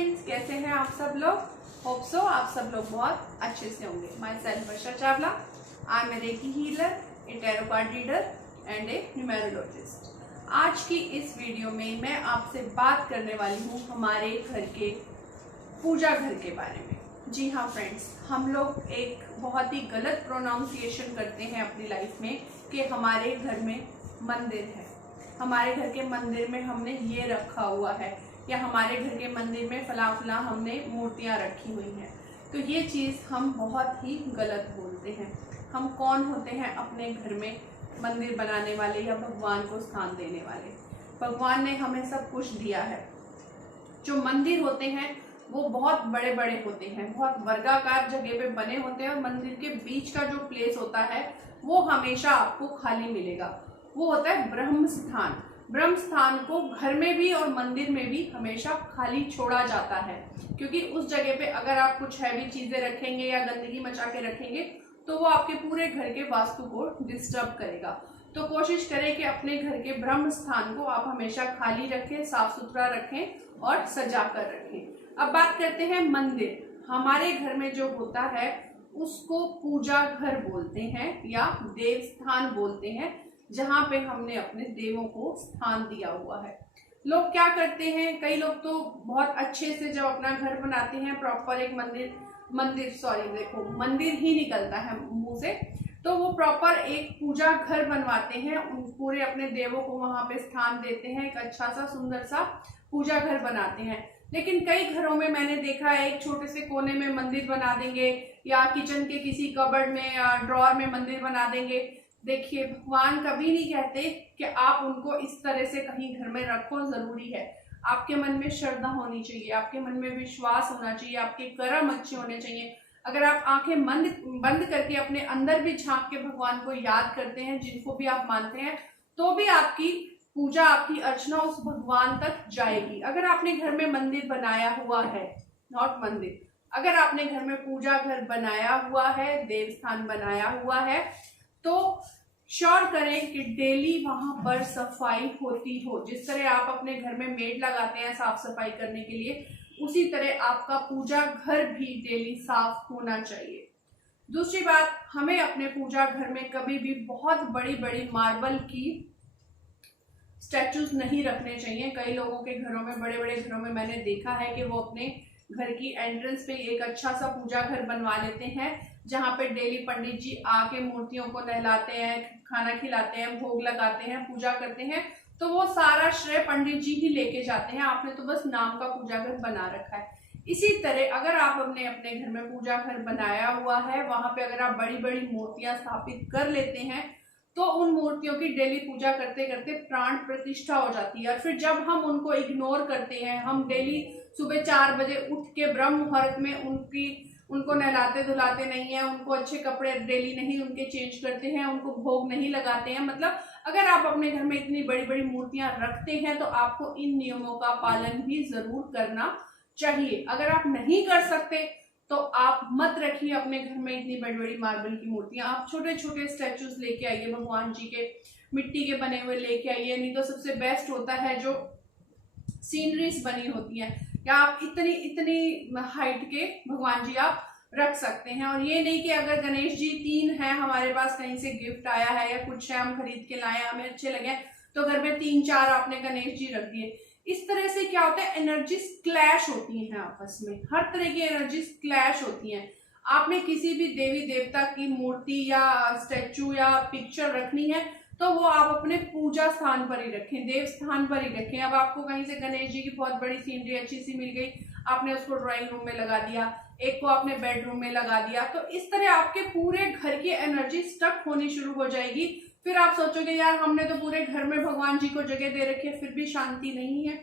Friends, कैसे हैं आप सब लोग। होप सो आप सब लोग बहुत अच्छे से होंगे। Myself Varsha Chawla, I am a reiki healer, a tarot card reader and a numerologist. आज की इस वीडियो में मैं आपसे बात करने वाली हूँ हमारे घर के पूजा घर के बारे में। जी हाँ फ्रेंड्स, हम लोग एक बहुत ही गलत प्रोनाउंसिएशन करते हैं अपनी लाइफ में कि हमारे घर में मंदिर है, हमारे घर के मंदिर में हमने ये रखा हुआ है, या हमारे घर के मंदिर में फला फला हमने मूर्तियाँ रखी हुई हैं। तो ये चीज़ हम बहुत ही गलत बोलते हैं। हम कौन होते हैं अपने घर में मंदिर बनाने वाले या भगवान को स्थान देने वाले। भगवान ने हमें सब कुछ दिया है। जो मंदिर होते हैं वो बहुत बड़े बड़े होते हैं, बहुत वर्गाकार जगह पे बने होते हैं, और मंदिर के बीच का जो प्लेस होता है वो हमेशा आपको खाली मिलेगा। वो होता है ब्रह्म स्थान। ब्रह्म स्थान को घर में भी और मंदिर में भी हमेशा खाली छोड़ा जाता है, क्योंकि उस जगह पे अगर आप कुछ हैवी चीजें रखेंगे या गंदगी मचा के रखेंगे तो वो आपके पूरे घर के वास्तु को डिस्टर्ब करेगा। तो कोशिश करें कि अपने घर के ब्रह्म स्थान को आप हमेशा खाली रखें, साफ सुथरा रखें और सजा कर रखें। अब बात करते हैं मंदिर। हमारे घर में जो होता है उसको पूजा घर बोलते हैं या देव स्थान बोलते हैं, जहाँ पे हमने अपने देवों को स्थान दिया हुआ है। लोग क्या करते हैं, कई लोग तो बहुत अच्छे से जब अपना घर बनाते हैं, प्रॉपर एक मंदिर ही निकलता है मुंह से, तो वो प्रॉपर एक पूजा घर बनवाते हैं, पूरे अपने देवों को वहां पे स्थान देते हैं, एक अच्छा सा सुंदर सा पूजा घर बनाते हैं। लेकिन कई घरों में मैंने देखा है एक छोटे से कोने में मंदिर बना देंगे, या किचन के किसी कबर्ड में या ड्रॉर में मंदिर बना देंगे। देखिए, भगवान कभी नहीं कहते कि आप उनको इस तरह से कहीं घर में रखो। जरूरी है आपके मन में श्रद्धा होनी चाहिए, आपके मन में विश्वास होना चाहिए, आपके कर्म अच्छे होने चाहिए। अगर आप आंखें बंद करके अपने अंदर भी झांक के भगवान को याद करते हैं, जिनको भी आप मानते हैं, तो भी आपकी पूजा, आपकी अर्चना उस भगवान तक जाएगी। अगर आपने घर में मंदिर बनाया हुआ है, नॉट मंदिर, अगर आपने घर में पूजा घर बनाया हुआ है, देवस्थान बनाया हुआ है, तो श्योर करें कि डेली वहां पर सफाई होती हो। जिस तरह आप अपने घर में मेड लगाते हैं साफ सफाई करने के लिए, उसी तरह आपका पूजा घर भी डेली साफ होना चाहिए। दूसरी बात, हमें अपने पूजा घर में कभी भी बहुत बड़ी बड़ी मार्बल की स्टैचूज नहीं रखने चाहिए। कई लोगों के घरों में, बड़े बड़े घरों में मैंने देखा है कि वो अपने घर की एंट्रेंस पे एक अच्छा सा पूजा घर बनवा लेते हैं, जहाँ पे डेली पंडित जी आके मूर्तियों को नहलाते हैं, खाना खिलाते हैं, भोग लगाते हैं, पूजा करते हैं। तो वो सारा श्रेय पंडित जी ही लेके जाते हैं, आपने तो बस नाम का पूजा घर बना रखा है। इसी तरह अगर आप अपने घर में पूजा घर बनाया हुआ है, वहां पे अगर आप बड़ी बड़ी मूर्तियां स्थापित कर लेते हैं, तो उन मूर्तियों की डेली पूजा करते करते प्राण प्रतिष्ठा हो जाती है। और फिर जब हम उनको इग्नोर करते हैं, हम डेली सुबह 4 बजे उठ के ब्रह्म मुहूर्त में उनको नहलाते धुलाते नहीं है, उनको अच्छे कपड़े डेली नहीं उनके चेंज करते हैं, उनको भोग नहीं लगाते हैं, मतलब अगर आप अपने घर में इतनी बड़ी बड़ी मूर्तियां रखते हैं तो आपको इन नियमों का पालन भी जरूर करना चाहिए। अगर आप नहीं कर सकते तो आप मत रखिए अपने घर में इतनी बड़ी बड़ी मार्बल की मूर्तियां। आप छोटे छोटे स्टैचूज लेके आइए भगवान जी के, मिट्टी के बने हुए लेके आइए। नहीं तो सबसे बेस्ट होता है जो सीनरीज बनी होती हैं, या आप इतनी हाइट के भगवान जी आप रख सकते हैं। और ये नहीं कि अगर गणेश जी 3 हैं, हमारे पास कहीं से गिफ्ट आया है या कुछ है, हम खरीद के लाए, हमें अच्छे लगे, तो घर में 3-4 आपने गणेश जी रख दिए। इस तरह से क्या होता है, एनर्जीज क्लैश होती हैं आपस में, हर तरह की एनर्जीज क्लैश होती हैं। आपने किसी भी देवी देवता की मूर्ति या स्टैचू या पिक्चर रखनी है तो वो आप अपने पूजा स्थान पर ही रखें, देव स्थान पर ही रखें। अब आपको कहीं से गणेश जी की बहुत बड़ी सीनरी अच्छी सी मिल गई, आपने उसको ड्राइंग रूम में लगा दिया, एक को आपने बेडरूम में लगा दिया, तो इस तरह आपके पूरे घर की एनर्जी स्टक होनी शुरू हो जाएगी। फिर आप सोचोगे यार हमने तो पूरे घर में भगवान जी को जगह दे रखी है, फिर भी शांति नहीं है।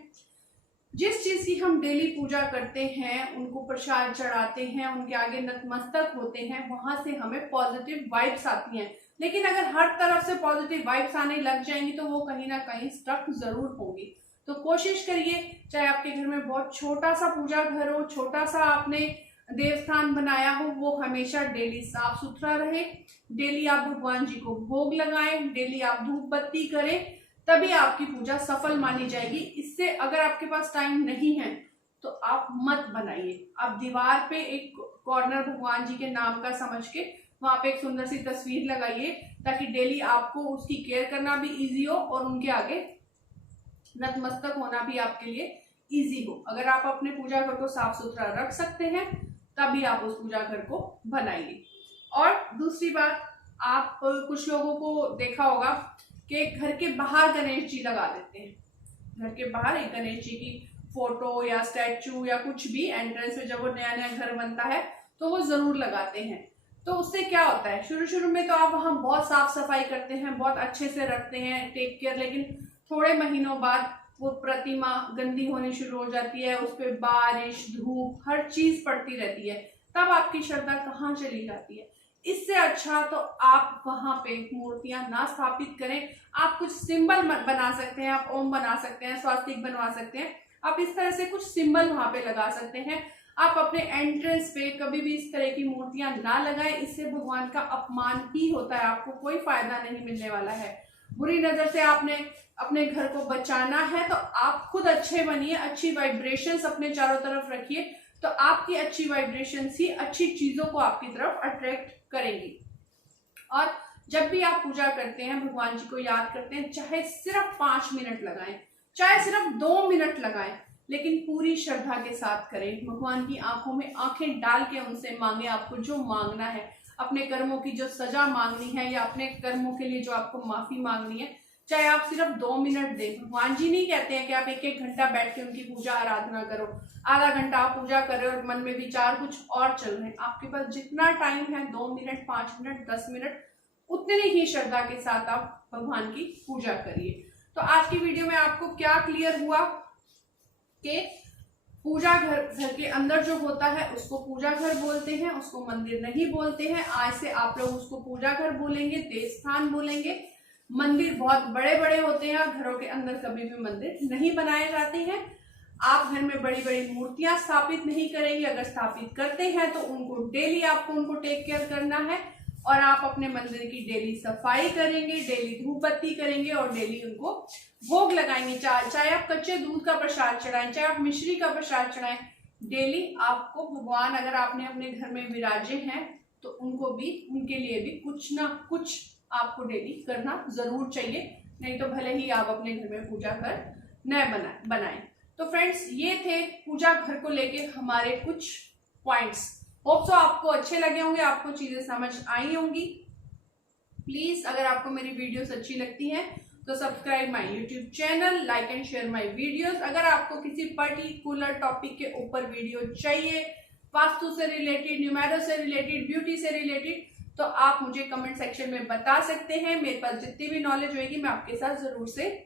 जिस चीज की हम डेली पूजा करते हैं, उनको प्रसाद चढ़ाते हैं, उनके आगे नतमस्तक होते हैं, वहां से हमें पॉजिटिव वाइब्स आती हैं। लेकिन अगर हर तरफ से पॉजिटिव वाइब्स आने लग जाएंगी तो वो कहीं ना कहीं स्टक जरूर होंगी। तो कोशिश करिए, चाहे आपके घर में बहुत छोटा सा पूजा घर हो, छोटा सा आपने देवस्थान बनाया हो, वो हमेशा डेली साफ सुथरा रहे। डेली आप भगवान जी को भोग लगाएं, डेली आप धूप बत्ती करें, तभी आपकी पूजा सफल मानी जाएगी। इससे अगर आपके पास टाइम नहीं है तो आप मत बनाइए। आप दीवार पे एक कॉर्नर भगवान जी के नाम का समझ के वहां पे एक सुंदर सी तस्वीर लगाइए, ताकि डेली आपको उसकी केयर करना भी इजी हो और उनके आगे नतमस्तक होना भी आपके लिए इजी हो। अगर आप अपने पूजा घर को साफ सुथरा रख सकते हैं तभी आप उस पूजा घर को बनाइए। और दूसरी बात, आप कुछ लोगों को देखा होगा कि घर के बाहर गणेश जी लगा देते हैं। घर के बाहर एक गणेश जी की फोटो या स्टैचू या कुछ भी एंट्रेंस में जब वो नया नया घर बनता है तो वो जरूर लगाते हैं। तो उससे क्या होता है, शुरू शुरू में तो आप वहां बहुत साफ सफाई करते हैं, बहुत अच्छे से रखते हैं, टेक केयर, लेकिन थोड़े महीनों बाद वो प्रतिमा गंदी होनी शुरू हो जाती है, उस पर बारिश धूप हर चीज पड़ती रहती है, तब आपकी श्रद्धा कहाँ चली जाती है। इससे अच्छा तो आप वहां पे मूर्तियां ना स्थापित करें। आप कुछ सिंबल बना सकते हैं, आप ओम बना सकते हैं, स्वास्तिक बनवा सकते हैं, आप इस तरह से कुछ सिंबल वहां पे लगा सकते हैं। आप अपने एंट्रेंस पे कभी भी इस तरह की मूर्तियां ना लगाएं, इससे भगवान का अपमान ही होता है, आपको कोई फायदा नहीं मिलने वाला है। बुरी नजर से आपने अपने घर को बचाना है तो आप खुद अच्छे बनिए, अच्छी वाइब्रेशंस अपने चारों तरफ रखिए, तो आपकी अच्छी वाइब्रेशंस ही अच्छी चीजों को आपकी तरफ अट्रैक्ट करेंगी। और जब भी आप पूजा करते हैं, भगवान जी को याद करते हैं, चाहे सिर्फ 5 मिनट लगाएं, चाहे सिर्फ 2 मिनट लगाएं, लेकिन पूरी श्रद्धा के साथ करें। भगवान की आंखों में आंखें डाल के उनसे मांगे आपको जो मांगना है, अपने कर्मों की जो सजा मांगनी है या अपने कर्मों के लिए जो आपको माफी मांगनी है, चाहे आप सिर्फ 2 मिनट दें। भगवान जी नहीं कहते हैं कि आप 1-1 घंटा बैठ के उनकी पूजा आराधना करो, आधा घंटा आप पूजा कर रहे हो और मन में विचार कुछ और चल रहे हैं। आपके पास जितना टाइम है, 2 मिनट, 5 मिनट, 10 मिनट, उतनी ही श्रद्धा के साथ आप भगवान की पूजा करिए। तो आज की वीडियो में आपको क्या क्लियर हुआ कि पूजा घर के अंदर जो होता है उसको पूजा घर बोलते हैं, उसको मंदिर नहीं बोलते हैं। आज से आप लोग उसको पूजा घर बोलेंगे, देव स्थान बोलेंगे। मंदिर बहुत बड़े बड़े होते हैं और घरों के अंदर कभी भी मंदिर नहीं बनाए जाते हैं। आप घर में बड़ी बड़ी मूर्तियां स्थापित नहीं करेंगे, अगर स्थापित करते हैं तो उनको डेली आपको उनको टेक केयर करना है, और आप अपने मंदिर की डेली सफाई करेंगे, डेली धूप बत्ती करेंगे और डेली उनको भोग लगाएंगे। चाहे आप कच्चे दूध का प्रसाद चढ़ाएं, चाहे आप मिश्री का प्रसाद चढ़ाएं, डेली आपको भगवान अगर आपने अपने घर में विराजे हैं तो उनको भी, उनके लिए भी कुछ ना कुछ आपको डेली करना जरूर चाहिए, नहीं तो भले ही आप अपने घर में पूजा घर न बनाएं। तो फ्रेंड्स, ये थे पूजा घर को लेके हमारे कुछ पॉइंट्स। होप सो आपको अच्छे लगे होंगे, आपको चीजें समझ आई होंगी। प्लीज अगर आपको मेरी वीडियोस अच्छी लगती हैं तो subscribe my YouTube channel, like and share my videos. अगर आपको किसी पर्टिकुलर टॉपिक के ऊपर वीडियो चाहिए, वास्तु से रिलेटेड, न्यूमेरो से रिलेटेड, ब्यूटी से रिलेटेड, तो आप मुझे कमेंट सेक्शन में बता सकते हैं। मेरे पास जितनी भी नॉलेज होगी मैं आपके साथ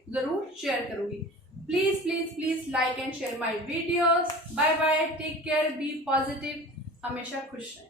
जरूर शेयर करूंगी। Please please please like and share my videos. Bye bye, take care, be positive, हमेशा खुश रहें।